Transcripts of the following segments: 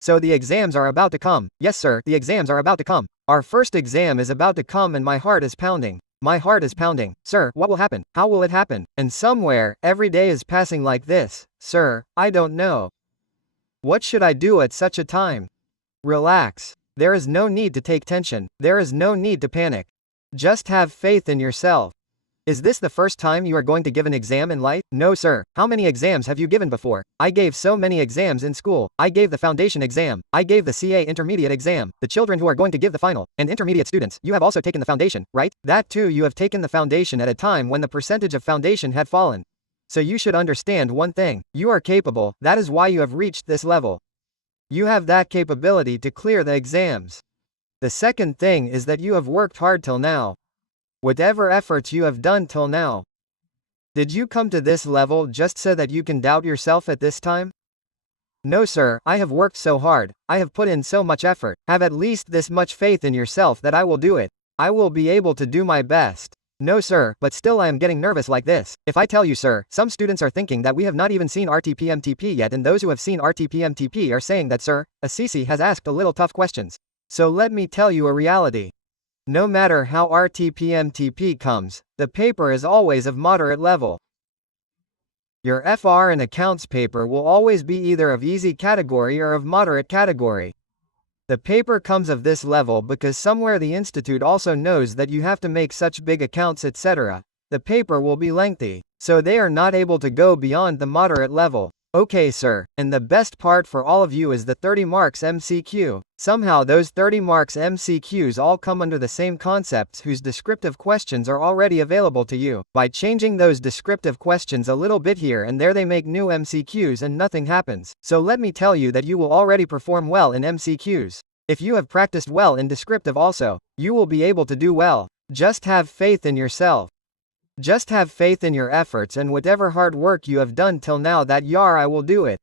So the exams are about to come. Yes, sir, the exams are about to come. Our first exam is about to come and my heart is pounding. My heart is pounding. Sir, what will happen? How will it happen? And somewhere, every day is passing like this. Sir, I don't know. What should I do at such a time? Relax. There is no need to take tension. There is no need to panic. Just have faith in yourself. Is this the first time you are going to give an exam in life? No, sir. How many exams have you given before? I gave so many exams in school. I gave the foundation exam. I gave the CA intermediate exam. The children who are going to give the final, and intermediate students, you have also taken the foundation, right? That too, you have taken the foundation at a time when the percentage of foundation had fallen. So you should understand one thing. You are capable. That is why you have reached this level. You have that capability to clear the exams. The second thing is that you have worked hard till now. Whatever efforts you have done till now. Did you come to this level just so that you can doubt yourself at this time? No, sir, I have worked so hard. I have put in so much effort. Have at least this much faith in yourself that I will do it. I will be able to do my best. No, sir, but still I am getting nervous like this. If I tell you, sir, some students are thinking that we have not even seen RTPMTP yet, and those who have seen RTPMTP are saying that, sir, Assisi has asked a little tough questions. So let me tell you a reality. No matter how RTPMTP comes, the paper is always of moderate level. Your FR and accounts paper will always be either of easy category or of moderate category. The paper comes of this level because somewhere the institute also knows that you have to make such big accounts, etc. The paper will be lengthy, so they are not able to go beyond the moderate level. Okay, sir, and the best part for all of you is the 30 marks MCQ. Somehow those 30 marks MCQs all come under the same concepts whose descriptive questions are already available to you. By changing those descriptive questions a little bit here and there, they make new MCQs and nothing happens. So let me tell you that you will already perform well in MCQs. If you have practiced well in descriptive also, you will be able to do well. Just have faith in yourself. Just have faith in your efforts, and whatever hard work you have done till now, that I will do it.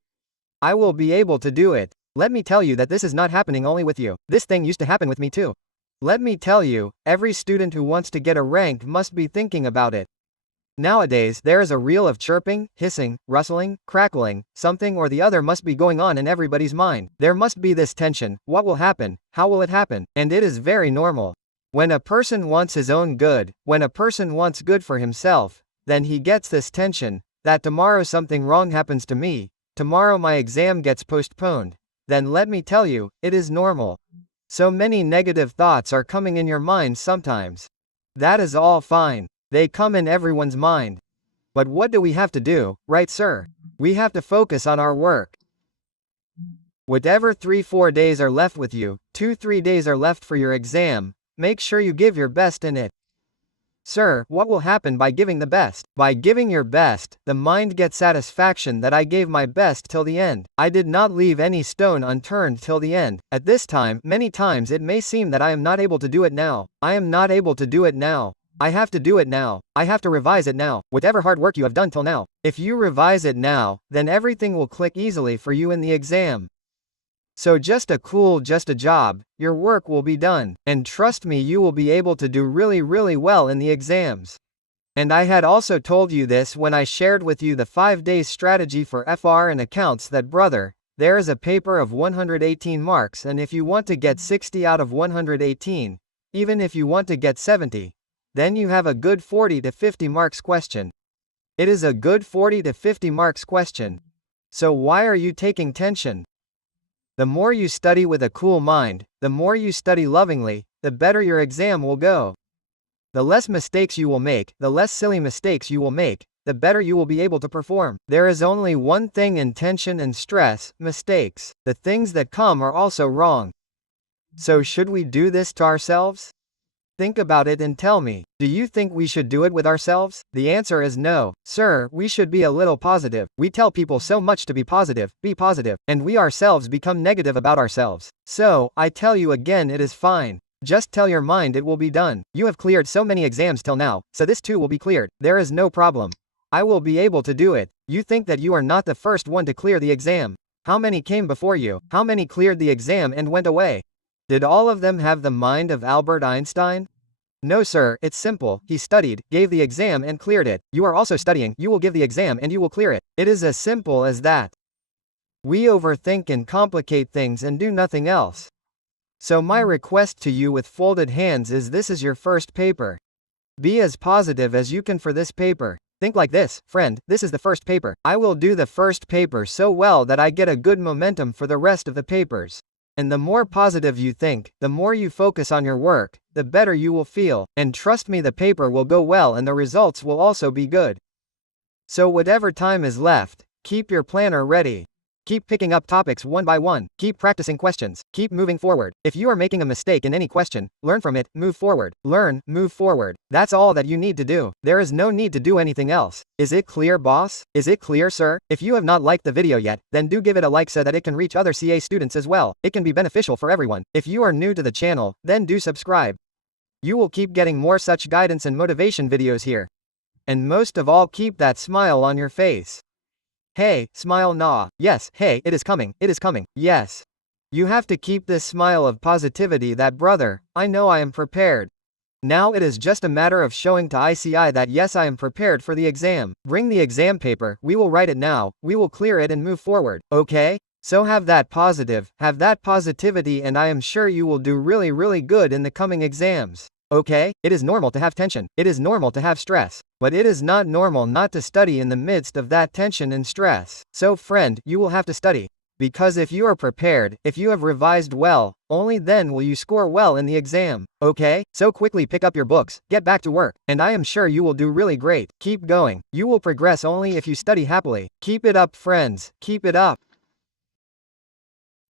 I will be able to do it. Let me tell you that this is not happening only with you. This thing used to happen with me too. Let me tell you, every student who wants to get a rank must be thinking about it. Nowadays, there is a reel of chirping, hissing, rustling, crackling, something or the other must be going on in everybody's mind. There must be this tension. What will happen? How will it happen? And it is very normal. When a person wants his own good, when a person wants good for himself, then he gets this tension, that tomorrow something wrong happens to me, tomorrow my exam gets postponed. Then let me tell you, it is normal. So many negative thoughts are coming in your mind sometimes. That is all fine. They come in everyone's mind. But what do we have to do, right, sir? We have to focus on our work. Whatever 3-4 days are left with you, 2-3 days are left for your exam, make sure you give your best in it. Sir, what will happen by giving the best? By giving your best, the mind gets satisfaction that I gave my best till the end. I did not leave any stone unturned till the end. At this time, many times it may seem that I am not able to do it now. I am not able to do it now. I have to do it now. I have to revise it now. Whatever hard work you have done till now, if you revise it now, then everything will click easily for you in the exam. So just a job, your work will be done, and trust me, you will be able to do really well in the exams. And I had also told you this when I shared with you the 5 days strategy for FR and accounts, that brother, there is a paper of 118 marks, and if you want to get 60 out of 118, even if you want to get 70, then you have a good 40 to 50 marks question. It is a good 40 to 50 marks question. So why are you taking tension? The more you study with a cool mind, the more you study lovingly, the better your exam will go. The less mistakes you will make, the less silly mistakes you will make, the better you will be able to perform. There is only one thing in tension and stress: mistakes. The things that come are also wrong. So should we do this to ourselves? Think about it and tell me, do you think we should do it with ourselves? The answer is no. Sir, we should be a little positive. We tell people so much to be positive, and we ourselves become negative about ourselves. So, I tell you again, it is fine. Just tell your mind it will be done. You have cleared so many exams till now, so this too will be cleared. There is no problem. I will be able to do it. You think that you are not the first one to clear the exam. How many came before you? How many cleared the exam and went away? Did all of them have the mind of Albert Einstein? No, sir, it's simple. He studied, gave the exam and cleared it. You are also studying, you will give the exam and you will clear it. It is as simple as that. We overthink and complicate things and do nothing else. So my request to you with folded hands is this is your first paper. Be as positive as you can for this paper. Think like this, friend, this is the first paper. I will do the first paper so well that I get a good momentum for the rest of the papers. And the more positive you think, the more you focus on your work, the better you will feel, and trust me the paper will go well and the results will also be good. So whatever time is left, keep your planner ready. Keep picking up topics one by one, keep practicing questions, keep moving forward. If you are making a mistake in any question, learn from it, move forward, learn, move forward. That's all that you need to do. There is no need to do anything else. Is it clear, boss? Is it clear, sir? If you have not liked the video yet, then do give it a like so that it can reach other CA students as well. It can be beneficial for everyone. If you are new to the channel, then do subscribe. You will keep getting more such guidance and motivation videos here. And most of all, keep that smile on your face. Hey, smile nah. Yes, hey, it is coming, yes. You have to keep this smile of positivity that brother, I know I am prepared. Now it is just a matter of showing to ICI that yes I am prepared for the exam. Bring the exam paper, we will write it now, we will clear it and move forward, okay? So have that positivity and I am sure you will do really good in the coming exams. Okay, it is normal to have tension, it is normal to have stress, but it is not normal not to study in the midst of that tension and stress. So friend, you will have to study. Because if you are prepared, if you have revised well, only then will you score well in the exam. Okay, so quickly pick up your books, get back to work, and I am sure you will do really great. Keep going. You will progress only if you study happily. Keep it up friends, keep it up.